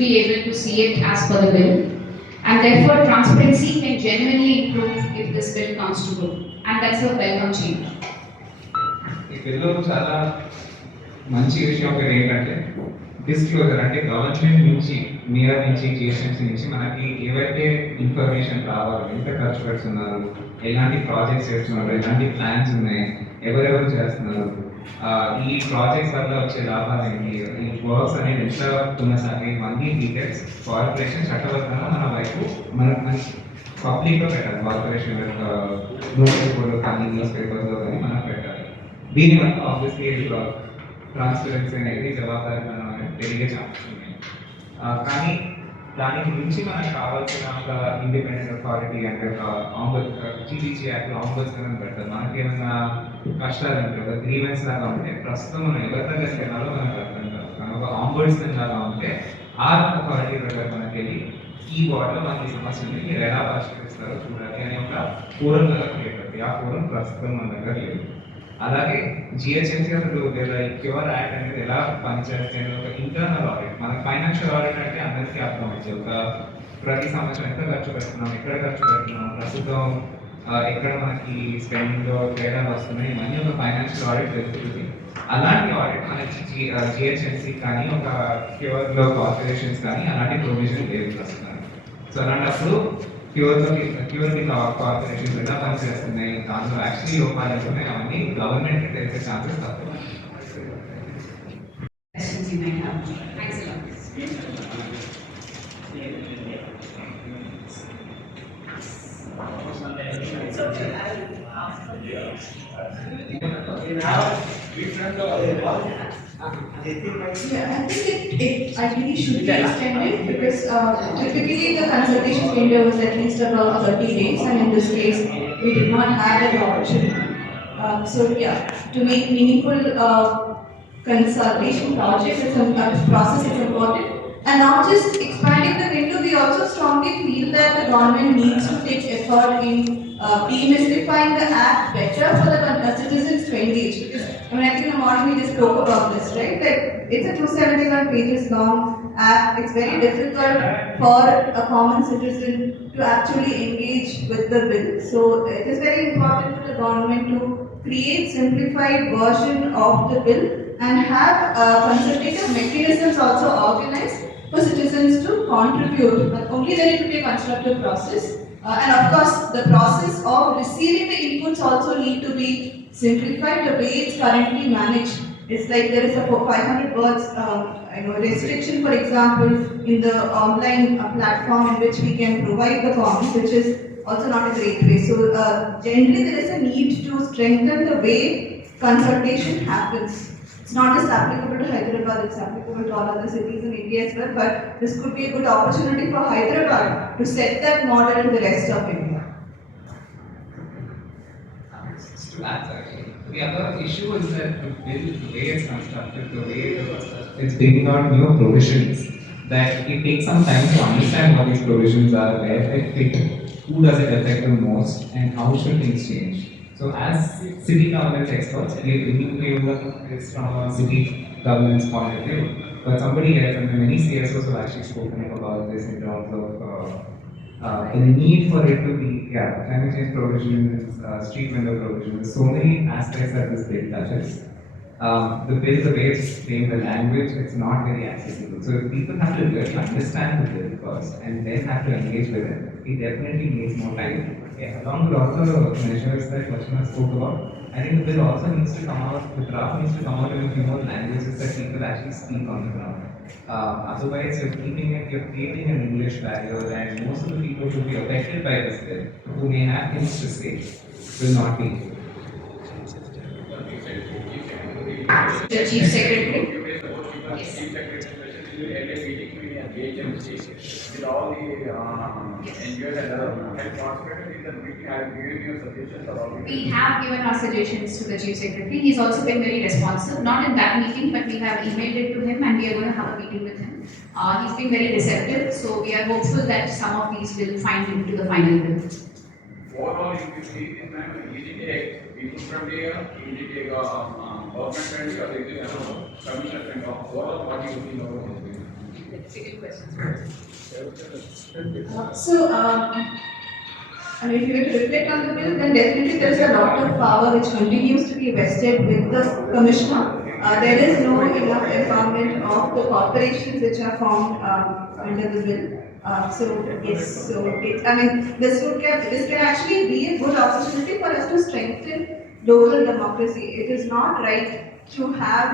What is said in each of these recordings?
be able to see it as per the bill. And therefore, transparency can genuinely improve if this bill comes to rule. And that's a welcome change. ఈ bill చాలా మంచి విషయం ఒకటి ఏంటంటే disclosure, అంటే government నుంచి near నుంచి GSMC నుంచి మనకి ఏవైతే ఇన్ఫర్మేషన్ కావాలో, ఎంత ఖర్చు పెడుతున్నారు, ఎలాంటి ప్రాజెక్ట్స్ చేస్తున్నారు, ఎలాంటి ప్లాన్స్ ఉన్నాయి, ఎవరెవరు చేస్తున్నారు, ఈ ప్రాజెక్ట్స్ వల్ల వచ్చే లాభాలు ఏంటి, ఈ వర్క్స్ అనేది ఎంత కొనసాగే, ఇవన్నీ డీటెయిల్స్ కార్పొరేషన్ చట్టబద్ధంగా మన వైపు మన పబ్లిక్లో పెట్టాలి. కార్పొరేషన్ నోటీస్ బోర్డు కానీ న్యూస్ పేపర్లో కానీ మనం పెట్టాలి. దీనివల్ల ఆబ్వియస్లీ ట్రాన్స్పరెన్సీ అనేది జవాబుదారీతనం అనేది పెరిగే ఛాన్సెస్ ఉన్నాయి. కానీ దానికి మించి మనకు కావాల్సిన ఒక ఇండిపెండెంట్ అథారిటీ అంటే ఒక జీడీసీ యాక్ట్ ఆంబుడ్స్మన్ పెడతారు. మనకి ఏమైనా కష్టాలు అంటే ఒక గ్రీవెన్స్ లాగా ఉంటే ప్రస్తుతం మనం ఎవరి దగ్గరికి వెళ్ళాలో మనకు అర్థం కాదు. కానీ ఒక ఆంబుడ్స్మన్ లాగా ఉంటే ఆ అథారిటీ దగ్గర మనకి వెళ్ళి ఈ వార్డులో మనకి సమస్యని మీరు ఎలా పరిష్కరిస్తారో చూడాలి అని ఒక ఫోరం లాగా క్రియేట్ అవుతుంది. ఆ ఫోరం ప్రస్తుతం మన దగ్గర లేదు. అలాగే జిహెచ్ఎంసీ అసలు లేదా క్యూఆర్ యాక్ట్ అనేది ఎలా పనిచేస్తే ఒక ఇంటర్నల్ ఆడిట్, మనకి ఫైనాన్షియల్ ఆడిట్ అంటే అందరికీ అర్థమవుతుంది. ఒక ప్రతి సంవత్సరం ఎంత ఖర్చు పెడుతున్నాం, ఎక్కడ ఖర్చు పెడుతున్నాం, ప్రస్తుతం ఎక్కడ మనకి స్పెండింగ్లో తేడాలు వస్తున్నాయి, ఇవన్నీ ఒక ఫైనాన్షియల్ ఆడిట్ తెలుస్తుంది. అలాంటి ఆడిట్ మనకి జిహెచ్ఎంసీ కానీ ఒక క్యూఆర్లో కార్పొరేషన్స్ కానీ అలాంటి ప్రొవిజన్ లేదు ప్రస్తుతం. సో అలాంటప్పుడు క్యూర్కి కార్పొరేషన్స్ ఎలా పనిచేస్తున్నాయి, దాంట్లో యాక్చువల్లీ లోపాలు ఉన్నాయి, అవన్నీ గవర్నమెంట్ తెలిసే ఛాన్సెస్ తక్కువ. Yeah, I think it ideally should be extended because typically the consultation window was at least about 30 days, and in this case we did not have that option. So yeah, to make meaningful consultation projects, process is important. And not just expanding the window, we also strongly feel that the government needs to take effort in demystifying the act better for the citizens to engage. Because I mean, I think in the morning we just spoke about this, right? Like it's a 271 pages long act. It's very difficult for a common citizen to actually engage with the bill. So it is very important for the government to create simplified version of the bill and have consultative mechanisms also organized for citizens to contribute. But only then it will be a constructive process. And of course, the process of receiving the inputs also need to be simplified. The way it's currently managed, it's like there is a 500 words restriction, for example, in the online platform in which we can provide the comments, which is also not a great way. So generally, there is a need to strengthen the way consultation happens. It's not just applicable to Hyderabad, it's applicable to all other cities in India as well, but this could be a good opportunity for Hyderabad to set that model to the rest of India. The other issue is that the bill, the way it's constructed, the way it's bringing out new provisions, that it takes some time to understand what these provisions are, where they fit, who does it affect the most, and how should things change. So as city governance experts, we are bringing this from a city governance point of view. But somebody else, and many CSOs have actually spoken about this in terms of the need for it to be, climate change provisions, street vendor provisions, so many aspects that this bill touches. The bill, the way it's framed, the language, it's not very accessible. So if people have to really understand the bill first and then have to engage with it, it definitely needs more time. Along with all the measures that Lakshmana spoke about, I think the bill also needs to come out, the draft needs to come out in a few more languages that people actually speak on the ground. Otherwise, you're creating an English barrier, and most of the people who will be affected by this bill, who may have things to say, will not be. The Chief Secretary. Yes. With all the NGOs and other health participated in the meeting, have you given your suggestions or all? We have given our suggestions to the Chief Secretary. He's also been very responsive, not in that meeting, but we have emailed it to him and we are going to have a meeting with him. He's been very receptive, so we are hopeful that some of these will find into the final bill. Overall, if you see this man, easy take people friendly, easy take government friendly, or easy commission friendly. Overall, what do you think about this bill? difficult questions for us. I mean, if you were to reflect on the bill, then definitely there is a lot of power which continues to be vested with the commissioner. There is no enough empowerment of the corporations which are formed under the bill. I mean, this can actually be a good opportunity for us to strengthen local democracy. It is not right to have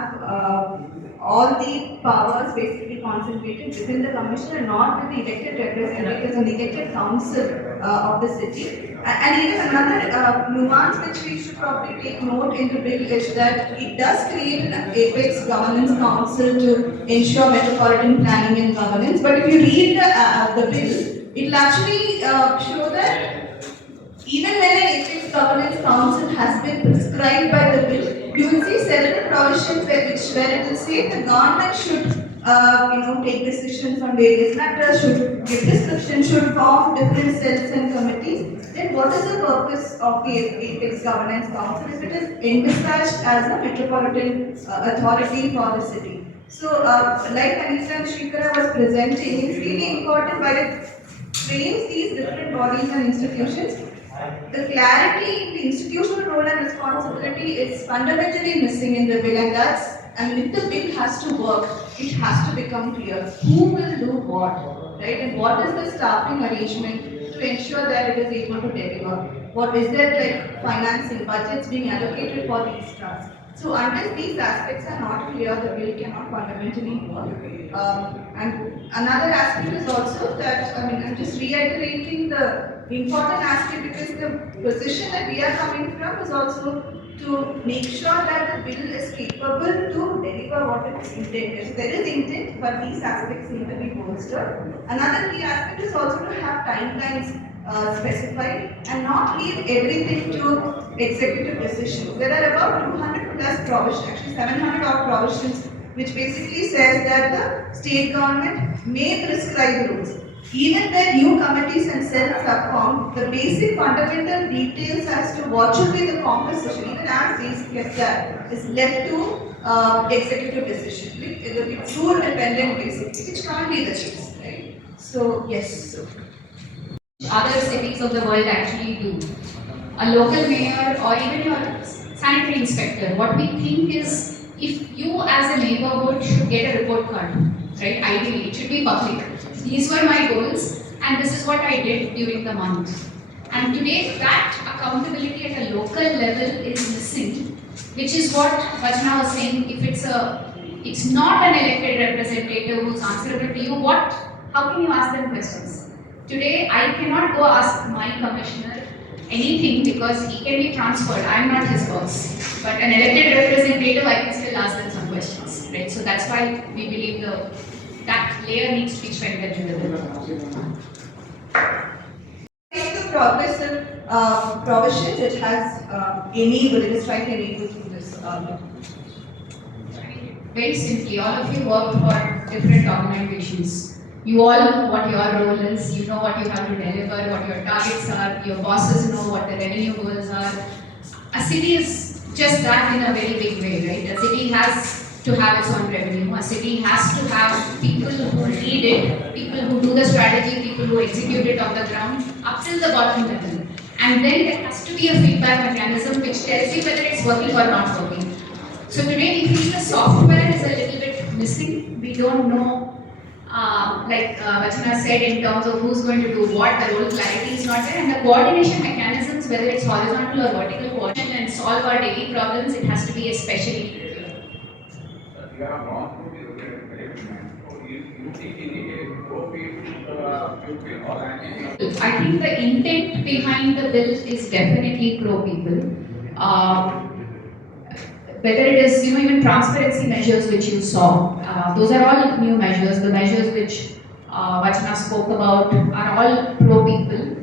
all the powers basically concentrated within the commission and not with the elected representatives and the elected council of the city. And even another nuance which we should probably take note in the bill is that it does create an apex governance council to ensure metropolitan planning and governance. But if you read the bill, it will actually show that even when an apex governance council has been prescribed by the bill, you will see several provisions where it will say the government should take decisions on various matters, should give description, should form different cells and committees. Then what is the purpose of the apex governance council if it is envisaged as a metropolitan authority for the city? So, like Anita and Shrikara was presenting, it's really important while it frames these different bodies and institutions. The clarity in the institutional role and responsibility is fundamentally missing in the bill, and that's, I mean, if the bill has to work, it has to become clear who will do what, right? And what is the staffing arrangement to ensure that it is able to deliver? What is there, like financing, budgets being allocated for these tasks? So unless these aspects are not clear, the bill cannot fundamentally work. And another aspect is also that, I mean, I'm just reiterating the important aspect because the position that we are coming from is also to make sure that the bill is capable to deliver what it is intended. So there is intent, but these aspects need to be bolstered. Another key aspect is also to have timelines specified and not leave everything to executive decisions. There are about 200 plus provisions, actually 700 odd provisions, which basically says that the state government may prescribe rules. Even when new committees and cells are formed, the basic fundamental details as to what should be the composition, even as basic as that, is left to executive decision. It's rule dependent basically, which can't be the case, right? So, yes. Other cities of the world actually do. A local mayor or even your sanitary inspector, what we think is if you as a neighborhood should get a report card, right? Ideally, it should be public. These were my goals and this is what I did during the month. And today that accountability at a local level is missing, which is what Vachana was saying. If it's not an elected representative who's answerable to you, how can you ask them questions? Today, I cannot go ask my commissioner anything because he can be transferred. I am not his boss. But an elected representative, I can still ask them some questions, right? So that's why we believe that layer needs to be strengthened in the bill. The progressive provisions it has enabled, it is trying to enable through this bill. Very simply, all of you work for different organizations. You all know what your role is, you know what you have to deliver, what your targets are, your bosses know what the revenue goals are. A city is just that in a very big way, right? A city has to have its own revenue. A city has to have people who lead it, people who do the strategy, people who execute it on the ground, up till the bottom level. And then there has to be a feedback mechanism which tells you whether it's working or not working. So today we feel the software is a little bit missing. We don't know, like Vachana said, in terms of who's going to do what, the role clarity is not there, and the coordination mechanisms, whether it's horizontal or vertical coordination and solve our daily problems, it has to be especially clear. You have gone through the development, so you think in a pro-people or anti-people? I think the intent behind the bill is definitely pro-people. Whether it is, even transparency measures which you saw, those are all new measures. The measures which Vachana spoke about are all pro-people.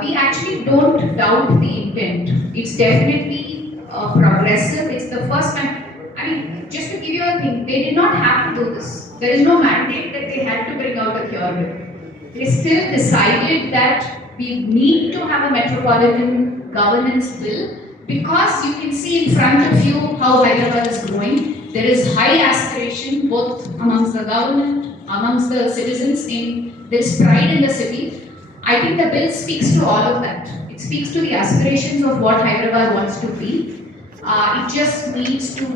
We actually don't doubt the intent. It's definitely progressive. It's the first time. I mean, just to give you a thing, they did not have to do this. There is no mandate that they had to bring out a cure bill. They still decided that we need to have a metropolitan governance bill because you can see in front of you how Hyderabad is growing. There is high aspiration both amongst the government, amongst the citizens in this pride in the city. I think the bill speaks to all of that. It speaks to the aspirations of what Hyderabad wants to be. It just needs to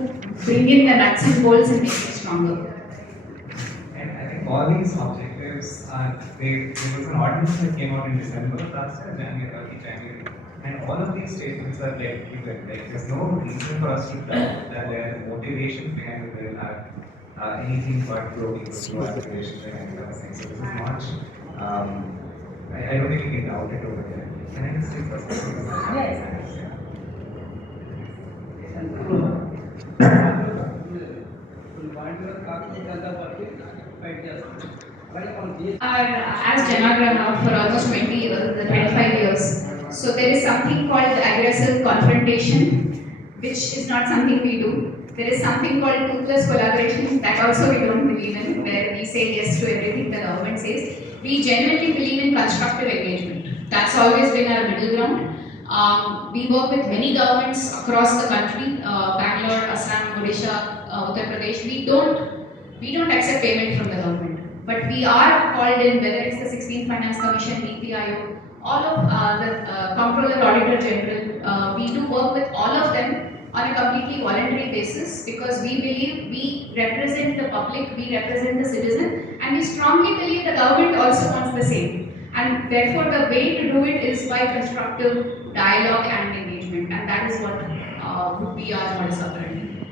bring in the nuts and bolts and make it stronger. And I think all these objectives are, there was an ordinance that came out in December last year, January, early January. And all of these statements are like given. Like there's no reason for us to doubt that their motivations behind the bill are anything but pro people, pro aspirations behind the thing. So this is not, I don't think we can doubt it over there. Can I just say first? Yes. As JANAAGRAHA for almost 20 years, 25 years. So there is something called aggressive confrontation, which is not something we do. There is something called toothless collaboration that also we don't believe in, where we say yes to everything the government says. We genuinely believe in constructive engagement. That's always been our middle ground. We work with many governments across the country, Bangalore, Assam, Odisha, Uttar Pradesh. We don't accept payment from the government, but we are called in, whether it's the 16th Finance Commission, NITI Aayog, all of the Comptroller, Auditor General. We do work with all of them on a completely voluntary basis because we believe we represent the public, we represent the citizen, and we strongly believe the government also wants the same. And therefore, the way to do it is by constructive dialogue and engagement, and that is what would be our modus operandi.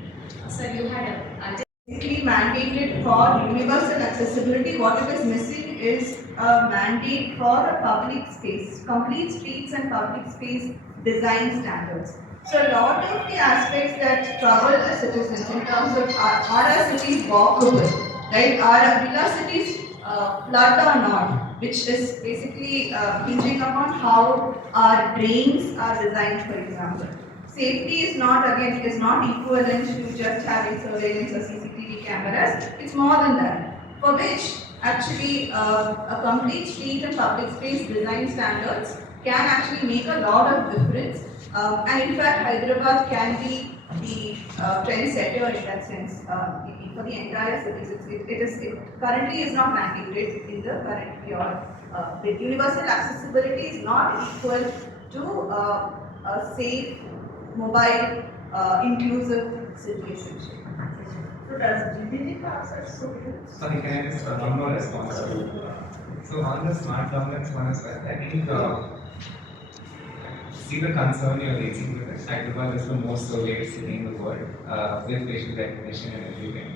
Sir, you had a Basically mandated for universal accessibility. What it is missing is a mandate for a public space, complete streets and public space design standards. So a lot of the aspects that trouble the citizens in terms of are our cities walkable, right? Are villa cities flood or not? Which is basically hinging upon how our drains are designed, for example. Safety is not, again, it is not equivalent to just having surveillance or CCTV cameras. It's more than that. For which, actually, a complete street and public space design standards can actually make a lot of difference. And in fact, Hyderabad can be the trendsetter in that sense for the entire cities. It currently is not mandated in the current year. The universal accessibility is not equal to a safe, mobile, inclusive city essentially. So does GBG access to it? Sorry, can I just one more response to it? So on the smart governance one as well, I think see the concern you're raising with it. Hyderabad is the most surveyed city in the world with facial recognition and everything.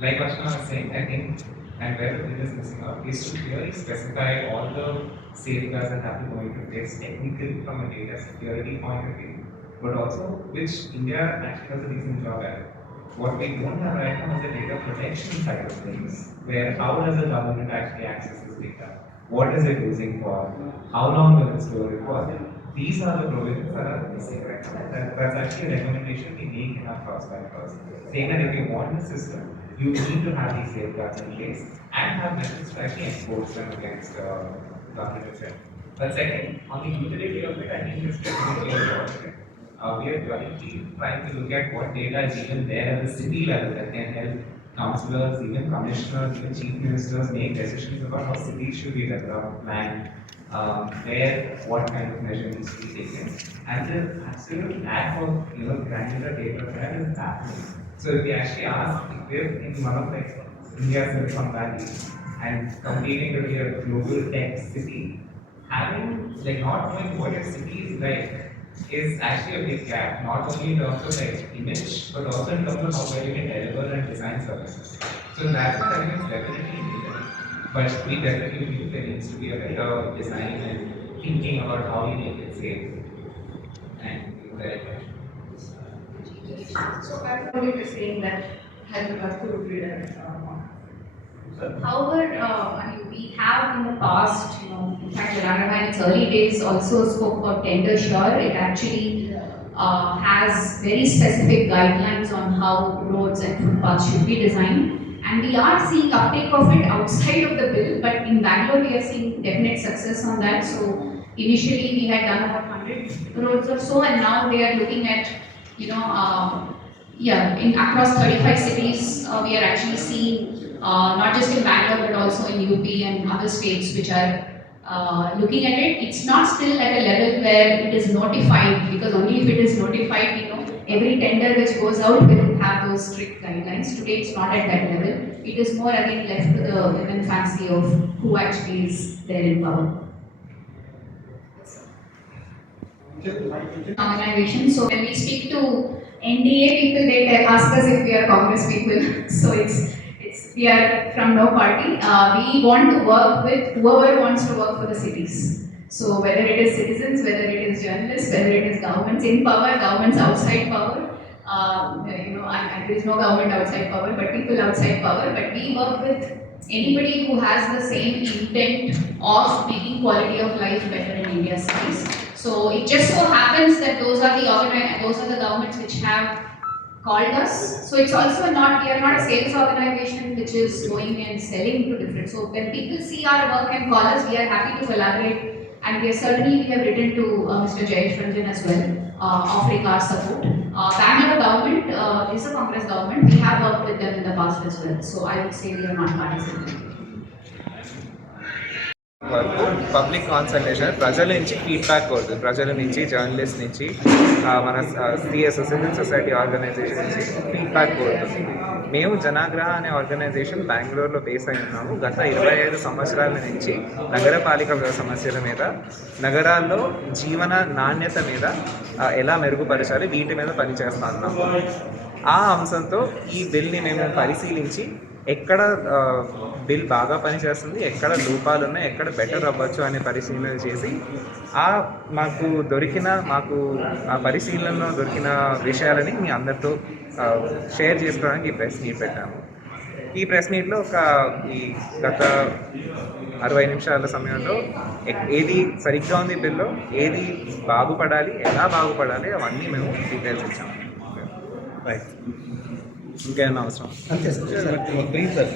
Like Ashna was saying, I think, and where the bill is missing out, is to clearly specify all the safeguards that have to go into place technically from a data security point of view, but also which India actually does a decent job at. What we don't have right now is the data protection side of things, where how does the government actually access this data? What is it using for? How long will it store it for? These are the provisions that are missing right now. That's actually a recommendation we make in our prospectus, saying that if you want the system, you need to have these safeguards in place and have methods to actually enforce them against government itself. But second, on the utility of it, I think it's definitely important. We are currently trying to look at what data is even there at the city level that can help councillors, even commissioners, even chief ministers make decisions about how cities should be developed, planned, where what kind of measure needs to be taken. And the absolute lack of granular data that is happening. So if we actually ask, if we're in one of like India's Silicon Valley and competing to be a global tech city, having like not knowing what your city is like is actually a big gap, not only in terms of like image, but also in terms of how well you can deliver and design services. So that's what I think is definitely needed. But we definitely believe there needs to be a better design and thinking about how we make it safe and very So I'm only saying that Hyderabad could be However, I mean, we have in the past, in fact, JANAAGRAHA in its early days also spoke about tender sure. It actually has very specific guidelines on how roads and footpaths should be designed. And we are seeing uptake of it outside of the bill, but in Bangalore we are seeing definite success on that. So initially we had done about 100 roads or so, and now they are looking at, in across 35 cities, we are actually seeing not just in Bangalore but also in UP and other states which are looking at it. It's not still at a level where it is notified, because only if it is notified, every tender which goes out will have those strict guidelines. Today it's not at that level. It is more again left to the women fancy of who actually is there in power. Organization. So when we speak to NDA people, they ask us if we are Congress people. So it's we are from no party. We want to work with whoever wants to work for the cities. So whether it is citizens, whether it is journalists, whether it is governments in power, governments outside power. There is no government outside power, but people outside power. But we work with anybody who has the same intent of making quality of life better in India's cities. So it just so happens that those are the governments which have called us. So it's also not, we are not a sales organization which is going and selling to different. So when people see our work and call us, we are happy to collaborate. And we have written to Mr. Jayesh Ranjan as well, offering our support. Bangalore government is a Congress government. We have worked with them in the past as well. So I would say we are not participating. వరకు public consultation ప్రజల నుంచి feedback కోరుతుంది. ప్రజల నుంచి, journalist నుంచి, మన civil society organisation నుంచి feedback కోరుతుంది. మేము జనాగ్రహ అనే ఆర్గనైజేషన్ బెంగళూరులో బేస్ అయి ఉన్నాము. గత 25 సంవత్సరాల నుంచి నగరపాలిక సమస్యల మీద, నగరాల్లో జీవన నాణ్యత మీద ఎలా మెరుగుపరచాలి వీటి మీద పనిచేస్తా ఉన్నాము. ఆ అంశంతో ఈ బిల్ని మేము పరిశీలించి ఎక్కడ బిల్ బాగా పనిచేస్తుంది, ఎక్కడ లోపాలు ఉన్నాయి, ఎక్కడ బెటర్ అవ్వచ్చు అనే పరిశీలన చేసి మాకు ఆ పరిశీలనలో దొరికిన విషయాలని మీ అందరితో షేర్ చేసుకోవడానికి ఈ ప్రెస్ మీట్ పెట్టాము. ఈ ప్రెస్ మీట్లో ఈ గత 60 నిమిషాల సమయంలో ఏది సరిగ్గా ఉంది బిల్లో, ఏది బాగుపడాలి, ఎలా బాగుపడాలి అవన్నీ మేము డీటెయిల్స్ ఇచ్చాము. రైట్, ఇంకేమైనా అవసరం? అంతే సార్.